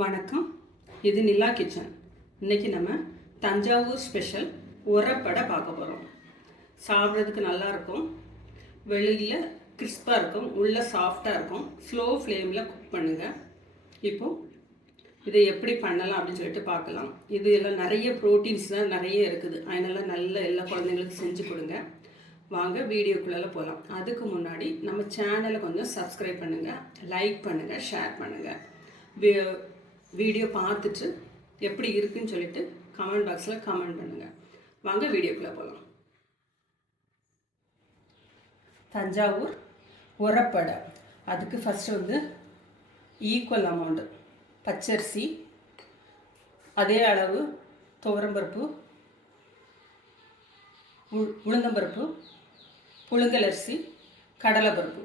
வணக்கம். இது நிலா கிச்சன். இன்றைக்கி நம்ம தஞ்சாவூர் ஸ்பெஷல் உரப்படை பார்க்க போகிறோம். சாப்பிட்றதுக்கு நல்லாயிருக்கும், வெளியில் கிறிஸ்பாக இருக்கும், உள்ளே சாஃப்டாக இருக்கும். ஸ்லோ ஃப்ளேமில் குக் பண்ணுங்கள். இப்போது இதை எப்படி பண்ணலாம் அப்படின்னு சொல்லிட்டு பார்க்கலாம். இது எல்லாம் நிறைய ப்ரோட்டீன்ஸ் தான் நிறைய இருக்குது, அதனால் நல்ல எல்லா குழந்தைங்களுக்கு செஞ்சு கொடுங்க. வாங்க வீடியோக்குள்ளே போகலாம். அதுக்கு முன்னாடி நம்ம சேனலை கொஞ்சம் சப்ஸ்கிரைப் பண்ணுங்கள், லைக் பண்ணுங்கள், ஷேர் பண்ணுங்கள். வீடியோ பார்த்துட்டு எப்படி இருக்குன்னு சொல்லிட்டு கமெண்ட் பாக்ஸில் கமெண்ட் பண்ணுங்கள். வாங்க வீடியோக்குள்ளே போகலாம். தஞ்சாவூர் உரப்படை. அதுக்கு ஃபஸ்ட்டு ஈக்குவல் அமௌண்ட்டு பச்சரிசி, அதே அளவு துவரம்பருப்பு, உளுந்தம்பருப்பு, புழுங்கலரிசி, கடலைப்பருப்பு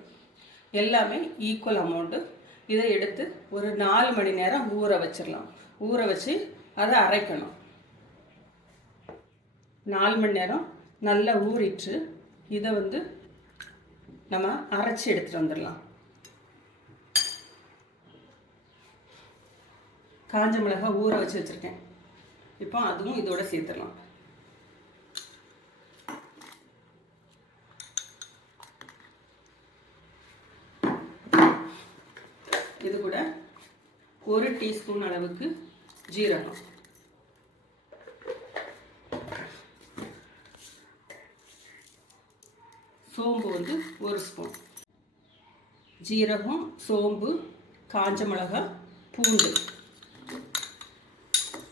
எல்லாமே ஈக்குவல் அமௌண்ட்டு. இதை எடுத்து ஒரு 4 மணி நேரம் ஊற வச்சிடலாம். ஊற வச்சு அதை அரைக்கணும். 4 மணி நேரம் நல்லா ஊறிட்டு இதை நம்ம அரைச்சி எடுத்துகிட்டு வந்துடலாம். காஞ்ச மிளகாய் ஊற வச்சு வச்சுருக்கேன். இப்போ அதுவும் இதோட சேர்த்துடலாம். இது கூட 1 டீஸ்பூன் அளவுக்கு ஜீரகம், சோம்பு 1 ஸ்பூன். ஜீரகம், சோம்பு, காஞ்ச மிளகாய், பூண்டு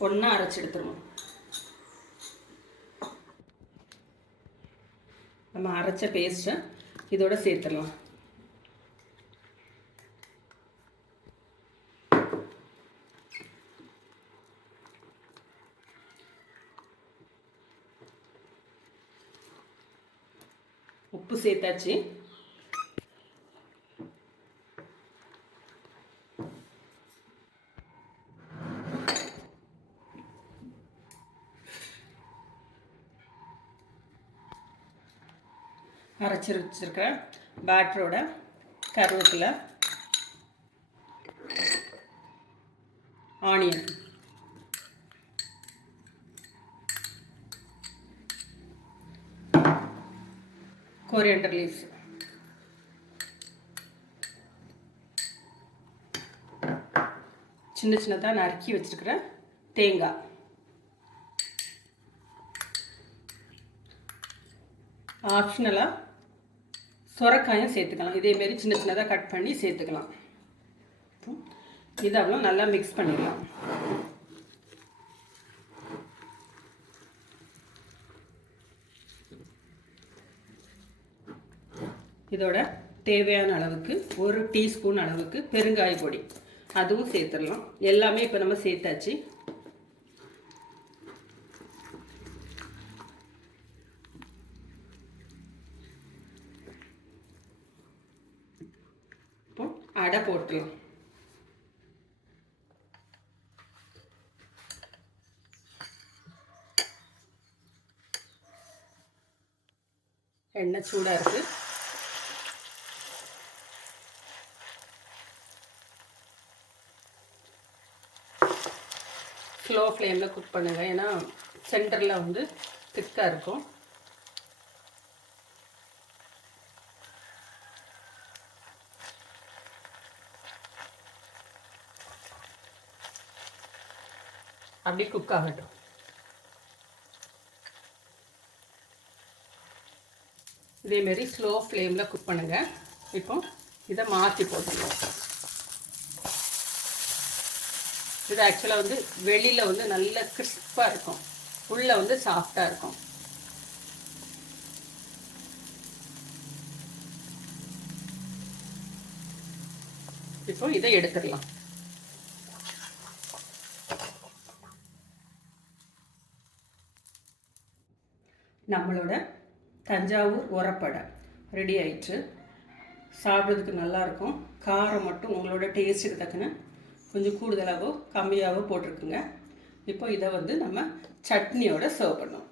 ஒன்றா அரைச்சி எடுத்துருவோம். நம்ம அரைச்ச பேஸ்ட்டை இதோட சேர்த்துடலாம். உப்பு சேர்த்தாச்சு. அரைச்சி வச்சிருக்கிற பேட்டரோட கருவேப்பிலை, ஆனியன், கொரியாண்டர் லீவ்ஸ், சின்ன சின்னதாக நறுக்கி வச்சிருக்கிற தேங்காய், ஆப்ஷனலாக சொரக்காயும் சேர்த்துக்கலாம். இதேமாரி சின்ன சின்னதாக கட் பண்ணி சேர்த்துக்கலாம். இதெல்லாம் நல்லா மிக்ஸ் பண்ணிடலாம். இதோட தேவையான அளவுக்கு 1 டீஸ்பூன் அளவுக்கு பெருங்காய பொடி அதுவும் சேர்த்துடலாம். எல்லாமே இப்போ நம்ம சேர்த்தாச்சு. இப்போ அடை போட்டுடலாம். எண்ணெய் சூடாக இருக்குது. ஸ்லோ ஃப்ளேமில் குக் பண்ணுங்கள், ஏன்னா சென்டரில் திக்காக இருக்கும். அப்படி குக் ஆகட்டும். இதேமாரி ஸ்லோ ஃப்ளேமில் குக் பண்ணுங்கள். இப்போ இதை மாற்றி போட்டுருவோம். இது ஆக்சுவலாக வெளியில் நல்ல கிறிஸ்பாக இருக்கும், உள்ளே சாஃப்டாக இருக்கும். இப்போ இதை எடுத்துடலாம். நம்மளோட தஞ்சாவூர் உரப்படை ரெடி ஆயிடுச்சு. சாப்பிட்றதுக்கு நல்லாயிருக்கும். காரம் மட்டும் உங்களோட டேஸ்ட்டுக்கு தக்கன கொஞ்சம் கூடுதலாகவோ கம்மியாகவோ போட்டிருக்குங்க. இப்போ இதை நம்ம சட்னியோட சர்வ் பண்ணுவோம்.